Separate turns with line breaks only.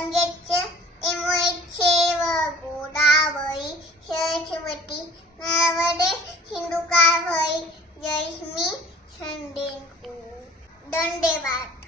பங்கேற்று இம்முயற்சி கூடாவை சேர்ச்சி பற்றி நவது ஹிந்துக்காவை ஜெய்மி சண்டேன் தண்டேவாத்